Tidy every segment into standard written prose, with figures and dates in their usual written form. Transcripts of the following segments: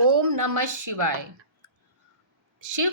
ओम नमः शिवाय। शिव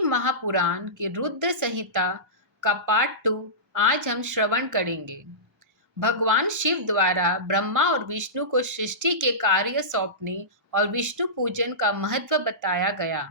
महापुराण के रुद्र संहिता का पार्ट 2 आज हम श्रवण करेंगे। भगवान शिव द्वारा ब्रह्मा और विष्णु को सृष्टि के कार्य सौंपने और विष्णु पूजन का महत्व बताया गया।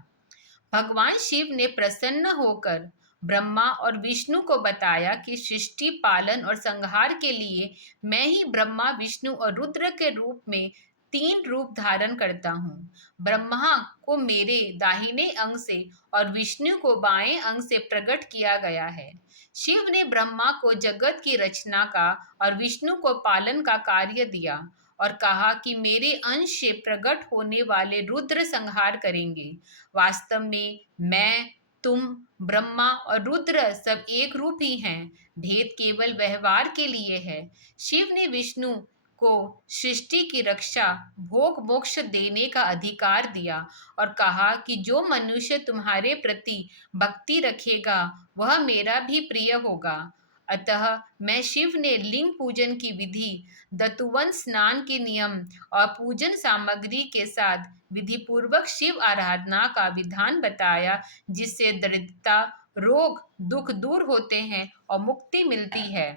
भगवान शिव ने प्रसन्न होकर ब्रह्मा और विष्णु को बताया कि सृष्टि पालन और संहार के लिए मैं ही ब्रह्मा विष्णु और रुद्र के रूप में 3 रूप धारण करता हूँ। ब्रह्मा को मेरे दाहिने अंग से और विष्णु को बाएं अंग से प्रकट किया गया है। शिव ने ब्रह्मा को जगत की रचना का और विष्णु को पालन का कार्य दिया और कहा कि मेरे अंश से प्रकट होने वाले रुद्र संहार करेंगे। वास्तव में मैं, तुम, ब्रह्मा और रुद्र सब एक रूप ही हैं। भेद केवल व्यवहार के लिए है। शिव ने विष्णु को सृष्टि की रक्षा, भोग मोक्ष देने का अधिकार दिया और कहा कि जो मनुष्य तुम्हारे प्रति भक्ति रखेगा वह मेरा भी प्रिय होगा। अतः मैं शिव ने लिंग पूजन की विधि, दतुवन स्नान के नियम और पूजन सामग्री के साथ विधि पूर्वक शिव आराधना का विधान बताया, जिससे दरिद्रता, रोग, दुख दूर होते हैं और मुक्ति मिलती है।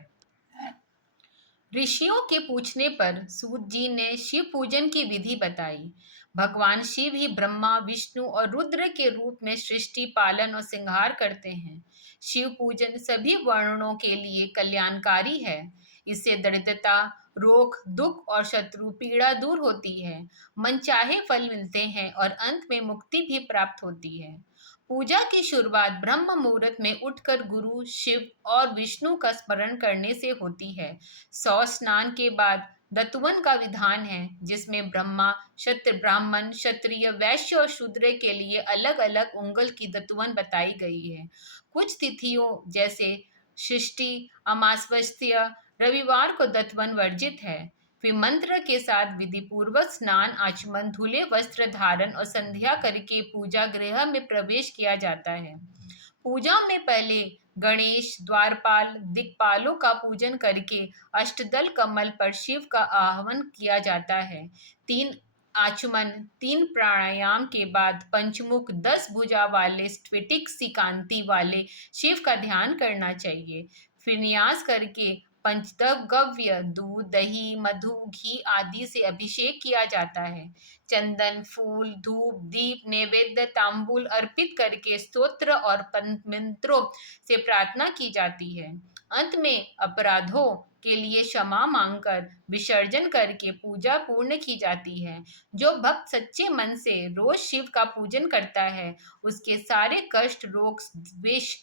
ऋषियों के पूछने पर सूत जी ने शिव पूजन की विधि बताई। भगवान शिव ही ब्रह्मा, विष्णु और रुद्र के रूप में सृष्टि पालन और संहार करते हैं। शिव पूजन सभी वर्णों के लिए कल्याणकारी है। इससे दरिद्रता, रोग, दुख और शत्रु पीड़ा दूर होती है, मनचाहे फल मिलते हैं और अंत में मुक्ति भी प्राप्त होती है। पूजा की शुरुआत ब्रह्म मुहूर्त में उठकर गुरु शिव और विष्णु का स्मरण करने से होती है। 100 स्नान के बाद दतुवन का विधान है, जिसमें ब्रह्मा, ब्राह्मण, क्षत्रिय, वैश्य और शूद्र के लिए अलग अलग उंगल की दतुवन बताई गई है। कुछ तिथियों जैसे षष्ठी, अमावस्या, रविवार को दतवन वर्जित है। फिर मंत्र के साथ विधि पूर्वक स्नान, आचमन, धुले वस्त्र धारण और संध्या करके पूजा गृह में प्रवेश किया जाता है। पूजा में पहले गणेश, द्वारपाल, दिक्पालों का पूजन करके अष्टदल कमल पर शिव का आह्वान किया जाता है। 3 आचमन, 3 प्राणायाम के बाद पंचमुख 10 भुजा वाले स्फटिक सी कांति वाले शिव का ध्यान करना चाहिए। फिर न्यास करके पंचगव्य, दूध, दही, मधु, घी आदि से अभिषेक किया जाता है। चंदन, फूल, धूप, दीप, नैवेद्य, तांबूल अर्पित करके स्तोत्र और मंत्रों से प्रार्थना की जाती है। अंत में अपराधों के लिए क्षमा मांगकर विसर्जन करके पूजा पूर्ण की जाती है। जो भक्त सच्चे मन से रोज शिव का पूजन करता है, उसके सारे कष्ट, रोग, द्वेष,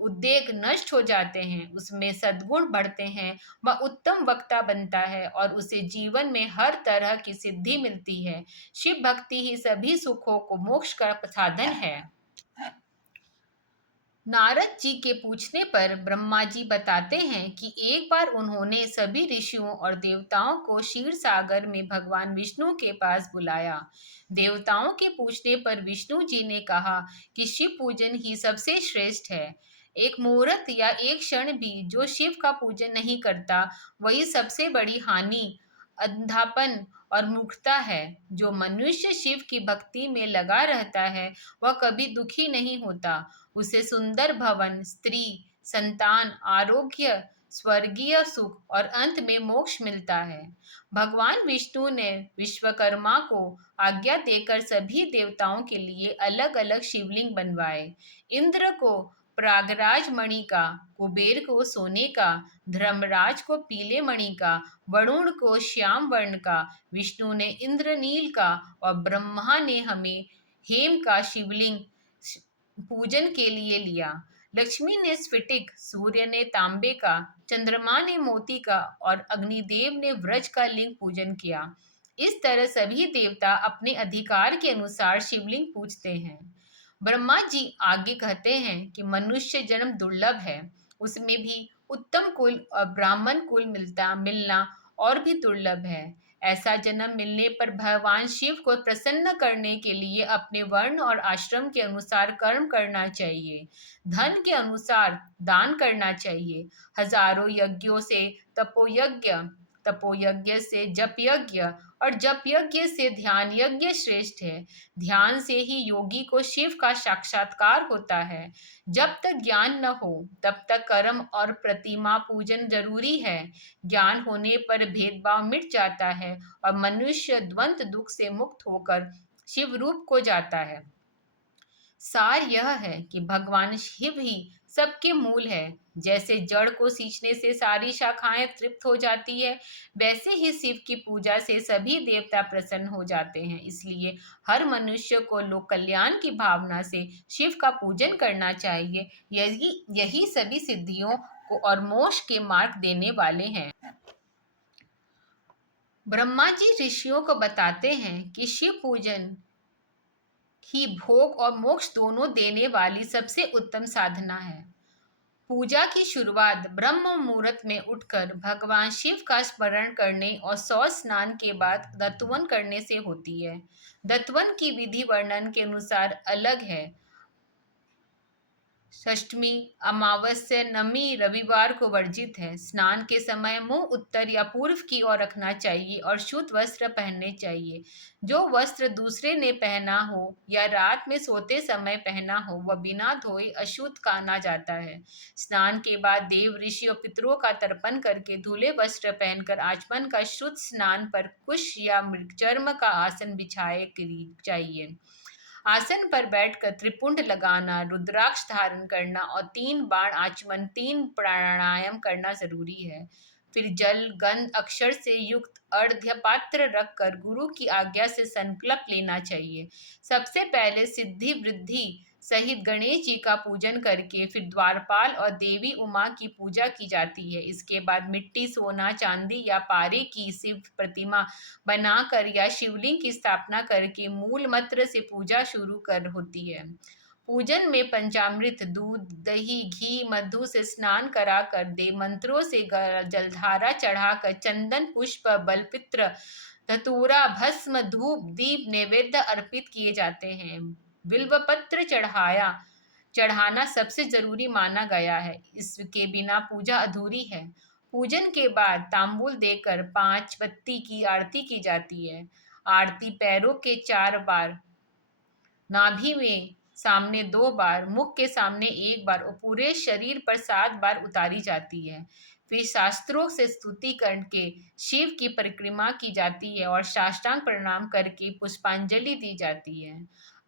उद्वेग नष्ट हो जाते हैं, उसमें सद्गुण बढ़ते हैं, वह उत्तम वक्ता बनता है और उसे जीवन में हर तरह की सिद्धि मिलती है। शिव भक्ति ही सभी सुखों को मोक्ष का साधन है। नारद जी के पूछने पर ब्रह्मा जी बताते हैं कि एक बार उन्होंने सभी ऋषियों और देवताओं को क्षीर सागर में भगवान विष्णु के पास बुलाया। देवताओं के पूछने पर विष्णु जी ने कहा कि शिव पूजन ही सबसे श्रेष्ठ है। एक मुहूर्त या एक क्षण भी जो शिव का पूजन नहीं करता, वही सबसे बड़ी हानि, अंधापन और मूर्खता है। जो मनुष्य शिव की भक्ति में लगा रहता है, वह कभी दुखी नहीं होता। उसे सुंदर भवन, स्त्री, संतान, आरोग्य, स्वर्गीय सुख और अंत में मोक्ष मिलता है। भगवान विष्णु ने विश्वकर्मा को आज्ञा देकर सभी देवताओं के लिए अलग अलग शिवलिंग बनवाए। इंद्र को प्रागराज मणि का, कुबेर को सोने का, धर्मराज को पीले मणि का, वरुण को श्याम वर्ण का, विष्णु ने इंद्रनील का और ब्रह्मा ने हमें हेम का शिवलिंग पूजन के लिए लिया। लक्ष्मी ने स्फटिक, सूर्य ने तांबे का, चंद्रमा ने मोती का और अग्निदेव ने व्रज का लिंग पूजन किया। इस तरह सभी देवता अपने अधिकार के अनुसार शिवलिंग पूजते हैं। ब्रह्मा जी आगे कहते हैं कि मनुष्य जन्म दुर्लभ है, उसमें भी उत्तम कुल और ब्राह्मण कुल मिलना और भी दुर्लभ है। ऐसा जन्म मिलने पर भगवान शिव को प्रसन्न करने के लिए अपने वर्ण और आश्रम के अनुसार कर्म करना चाहिए, धन के अनुसार दान करना चाहिए। हजारों यज्ञों से तपोयज्ञ, तपोयज्ञ से जप यज्ञ और जप यज्ञ से ध्यान यज्ञ श्रेष्ठ है। ध्यान से ही योगी को शिव का साक्षात्कार होता है। जब तक ज्ञान न हो तब तक कर्म और प्रतिमा पूजन जरूरी है। ज्ञान होने पर भेदभाव मिट जाता है और मनुष्य द्वंद दुख से मुक्त होकर शिव रूप को जाता है। सार यह है कि भगवान शिव ही सबके मूल है। जैसे जड़ को सींचने से सारी शाखाएं तृप्त हो जाती है, वैसे ही शिव की पूजा से सभी देवता प्रसन्न हो जाते हैं। इसलिए हर मनुष्य को लोक कल्याण की भावना से शिव का पूजन करना चाहिए। यही यही सभी सिद्धियों को और मोक्ष के मार्ग देने वाले हैं। ब्रह्मा जी ऋषियों को बताते हैं कि शिव पूजन ही भोग और मोक्ष दोनों देने वाली सबसे उत्तम साधना है। पूजा की शुरुआत ब्रह्म मुहूर्त में उठकर भगवान शिव का स्मरण करने और सौ स्नान के बाद दत्तवन करने से होती है। दत्तवन की विधि वर्णन के अनुसार अलग है। षष्ठमी, अमावस्या, नवमी रविवार को वर्जित है। स्नान के समय मुंह उत्तर या पूर्व की ओर रखना चाहिए और शुद्ध वस्त्र पहनने चाहिए। जो वस्त्र दूसरे ने पहना हो या रात में सोते समय पहना हो वह बिना धोए अशुद्ध माना जाता है। स्नान के बाद देव ऋषि और पितरों का तर्पण करके धुले वस्त्र पहनकर आचमन का शुद्ध स्नान पर कुश या मृगचर्म का आसन बिछाए चाहिए। आसन पर बैठकर त्रिपुंड लगाना, रुद्राक्ष धारण करना और 3 बाण आचमन, 3 प्राणायाम करना जरूरी है। फिर जल गंध अक्षर से युक्त अर्घ्य पात्र रखकर गुरु की आज्ञा से संकल्प लेना चाहिए। सबसे पहले सिद्धि वृद्धि सहित गणेश जी का पूजन करके फिर द्वारपाल और देवी उमा की पूजा की जाती है। इसके बाद मिट्टी, सोना, चांदी या पारे की शिव प्रतिमा बनाकर या शिवलिंग की स्थापना करके मूल मंत्र से पूजा शुरू कर होती है। पूजन में पंचामृत, दूध, दही, घी, मधु से स्नान कराकर देव मंत्रों से जलधारा चढ़ाकर चंदन, पुष्प, बलपत्र, धतूरा, भस्म, धूप, दीप नैवेद्य अर्पित किए जाते हैं। बिल्वपत्र चढ़ाना सबसे जरूरी माना गया है। इसके बिना पूजा अधूरी है। पूजन के बाद तांबूल देकर 5 पत्ती की आरती की जाती है। आरती पैरों के 4 बार, नाभि में सामने 2 बार, मुख के सामने 1 बार और पूरे शरीर पर 7 बार उतारी जाती है। फिर शास्त्रों से स्तुति करके शिव की परिक्रमा की जाती है और साष्टांग प्रणाम करके पुष्पांजलि दी जाती है।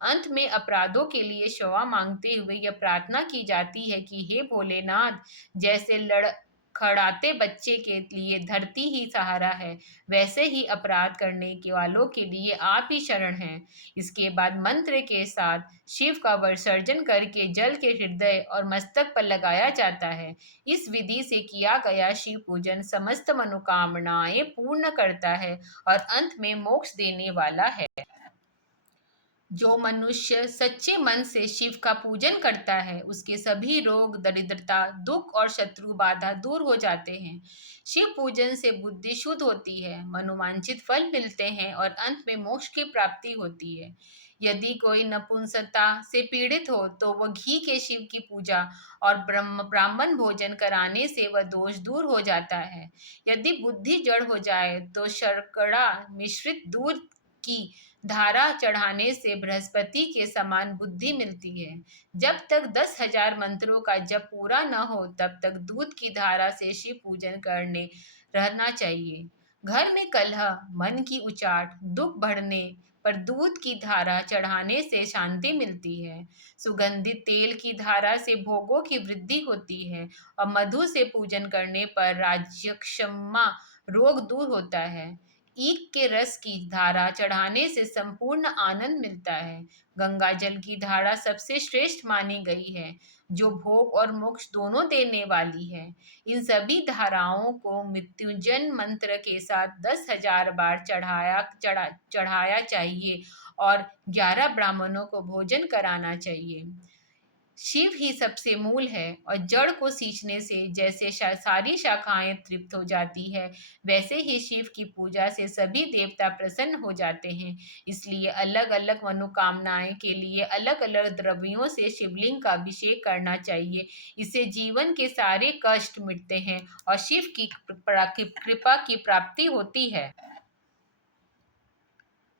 अंत में अपराधों के लिए क्षमा मांगते हुए यह प्रार्थना की जाती है कि हे भोलेनाथ, जैसे लड़खड़ाते बच्चे के लिए धरती ही सहारा है, वैसे ही अपराध करने के वालों के लिए आप ही शरण हैं। इसके बाद मंत्र के साथ शिव का विसर्जन करके जल के हृदय और मस्तक पर लगाया जाता है। इस विधि से किया गया शिव पूजन समस्त मनोकामनाएं पूर्ण करता है और अंत में मोक्ष देने वाला है। जो मनुष्य सच्चे मन से शिव का पूजन करता है उसके सभी रोग, दरिद्रता, दुख और शत्रु बाधा दूर हो जाते हैं। शिव पूजन से बुद्धि शुद्ध होती है, मनोवांछित फल मिलते हैं और अंत में मोक्ष की प्राप्ति होती है। यदि कोई नपुंसकता से पीड़ित हो तो वह घी के शिव की पूजा और ब्राह्मण भोजन कराने से वह दोष दूर हो जाता है। यदि बुद्धि जड़ हो जाए तो शर्करा मिश्रित दूध की धारा चढ़ाने से बृहस्पति के समान बुद्धि मिलती है। जब तक 10,000 मंत्रों का जप पूरा न हो तब तक दूध की धारा से शिव पूजन करने रहना चाहिए। घर में कलह, मन की उचाट, दुख बढ़ने पर दूध की धारा चढ़ाने से शांति मिलती है। सुगंधित तेल की धारा से भोगों की वृद्धि होती है और मधु से पूजन करने पर राज्यक्षमा रोग दूर होता है। ईख के रस की धारा चढ़ाने से संपूर्ण आनंद मिलता है। गंगा जल की धारा सबसे श्रेष्ठ मानी गई है, जो भोग और मोक्ष दोनों देने वाली है। इन सभी धाराओं को मृत्युंजय मंत्र के साथ 10,000 बार चढ़ाया चाहिए और 11 ब्राह्मणों को भोजन कराना चाहिए। शिव ही सबसे मूल है और जड़ को सींचने से जैसे सारी शाखाएं तृप्त हो जाती है, वैसे ही शिव की पूजा से सभी देवता प्रसन्न हो जाते हैं। इसलिए अलग अलग मनोकामनाएं के लिए अलग अलग द्रव्यों से शिवलिंग का अभिषेक करना चाहिए। इससे जीवन के सारे कष्ट मिटते हैं और शिव की कृपा की प्राप्ति होती है।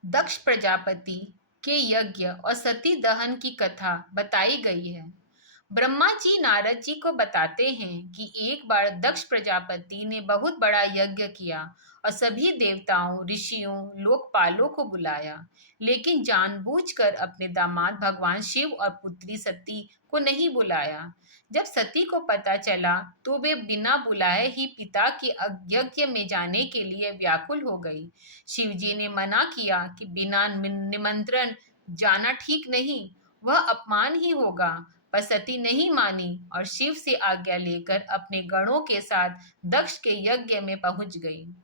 दक्ष प्रजापति के यज्ञ और सती दहन की कथा बताई गई है। ब्रह्मा जी नारद जी को बताते हैं कि एक बार दक्ष प्रजापति ने बहुत बड़ा यज्ञ किया और सभी देवताओं, ऋषियों, लोकपालों को बुलाया, लेकिन जानबूझकर अपने दामाद भगवान शिव और पुत्री सती को नहीं बुलाया। जब सती को पता चला तो वे बिना बुलाए ही पिता के यज्ञ में जाने के लिए व्याकुल हो गई। शिव जी ने मना किया कि बिना निमंत्रण जाना ठीक नहीं, वह अपमान ही होगा। पर सती नहीं मानी और शिव से आज्ञा लेकर अपने गणों के साथ दक्ष के यज्ञ में पहुंच गई।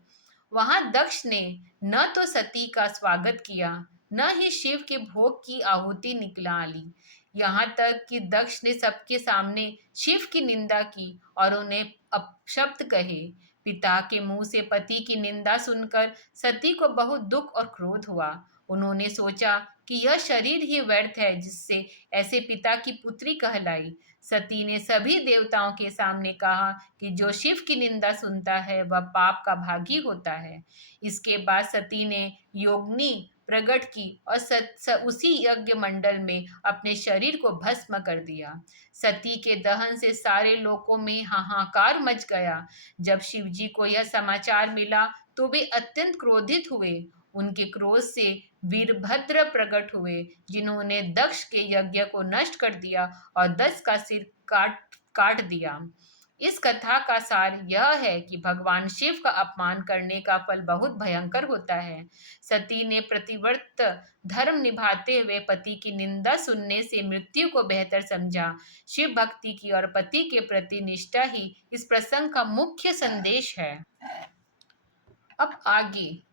वहां दक्ष ने न तो सती का स्वागत किया, न ही शिव के भोग की आहुति निकला ली। यहाँ तक कि दक्ष ने सबके सामने शिव की निंदा की और उन्हें अपशब्द कहे। पिता के मुंह से पति की निंदा सुनकर सती को बहुत दुख और क्रोध हुआ। उन्होंने सोचा कि यह शरीर ही व्यर्थ है जिससे ऐसे पिता की पुत्री कहलाई। सती ने सभी देवताओं के सामने कहा कि जो शिव की निंदा सुनता है वह पाप का भागी होता है। इसके बाद सती ने योगिनी प्रकट की और उसी यज्ञ मंडल में अपने शरीर को भस्म कर दिया। सती के दहन से सारे लोकों में हाहाकार मच गया। जब शिव जी को यह समाचार मिला तो वे अत्यंत क्रोधित हुए। उनके क्रोध से वीरभद्र प्रकट हुए, जिन्होंने दक्ष के यज्ञ को नष्ट कर दिया और दक्ष का सिर काट काट दिया। इस कथा का सार यह है कि भगवान शिव का अपमान करने का फल बहुत भयंकर होता है। सती ने प्रतिव्रत धर्म निभाते हुए पति की निंदा सुनने से मृत्यु को बेहतर समझा। शिव भक्ति की और पति के प्रति निष्ठा ही इस प्रसंग का मुख्य संदेश है। अब आगे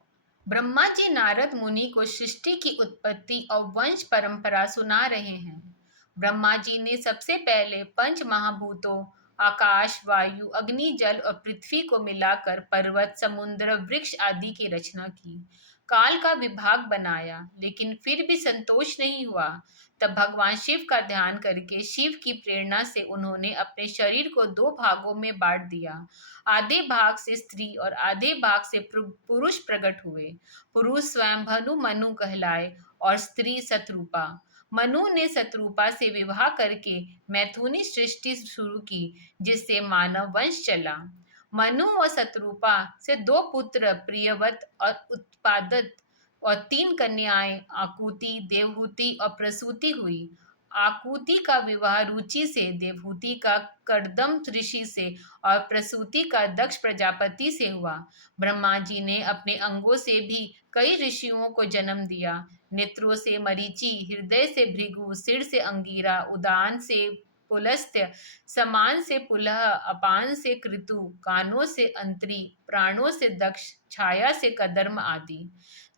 ब्रह्मा जी नारद मुनि को सृष्टि की उत्पत्ति और वंश परंपरा सुना रहे हैं। ब्रह्मा जी ने सबसे पहले पंच महाभूतों आकाश, वायु, अग्नि, जल और पृथ्वी को मिलाकर पर्वत, समुद्र, वृक्ष आदि की रचना की। काल का विभाग बनाया, लेकिन फिर भी संतोष नहीं हुआ। तब भगवान शिव का ध्यान करके शिव की प्रेरणा से उन्होंने अपने शरीर को दो भागों में बांट दिया। आधे भाग से स्त्री और आधे भाग से पुरुष प्रकट हुए। पुरुष स्वयं भनु मनु कहलाए और स्त्री शत्रुपा। मनु ने शत्रुपा से विवाह करके मैथुनी सृष्टि शुरू की, जिससे मानव वंश चला। मनु और शत्रुपा से दो पुत्र प्रियवत और उत्पादत और तीन कन्याएं आकुति, देवहूति और प्रसूति हुई। आकुति का विवाह रुचि से, देवहूति का कर्दम ऋषि से और प्रसूति का दक्ष प्रजापति से हुआ। ब्रह्मा जी ने अपने अंगों से भी कई ऋषियों को जन्म दिया। नेत्रों से मरीचि, हृदय से भृगु, सिर से अंगीरा, उदान से पुलस्त्य, समान से पुलह, अपान से कृतु, कानों से अंत्री, प्राणों से दक्ष, छाया से कदर्म आदि।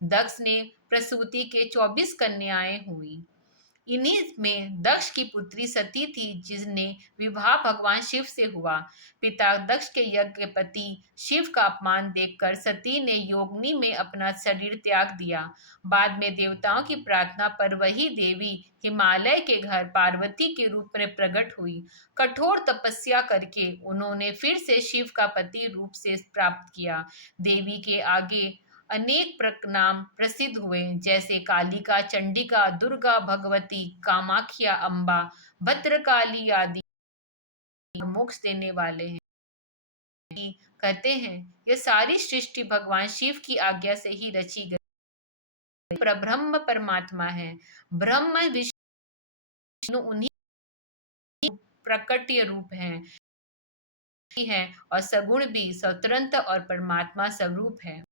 दक्ष ने प्रसूति के 24 कन्याएं हुई। इन्हीं में दक्ष की पुत्री सती थी, जिसने विवाह भगवान शिव से हुआ। पिता दक्ष के यज्ञ पति शिव का अपमान देखकर सती ने योगिनी में अपना शरीर त्याग दिया। बाद में देवताओं की प्रार्थना पर वही देवी हिमालय के घर पार्वती के रूप में प्रकट हुई। कठोर तपस्या करके उन्होंने फिर से शिव का पति रूप से प्राप्त किया। देवी के आगे अनेक नाम प्रसिद्ध हुए, जैसे कालिका, चंडिका, दुर्गा, भगवती, कामाख्या, अम्बा, भद्रकाली आदि मोक्ष देने वाले हैं। कहते हैं ये सारी सृष्टि भगवान शिव की आज्ञा से ही रची गई। ब्रह्म परमात्मा है। ब्रह्म विष्णु उन्हीं प्रकट्य रूप हैं और सगुण भी स्वतंत्र और परमात्मा स्वरूप है।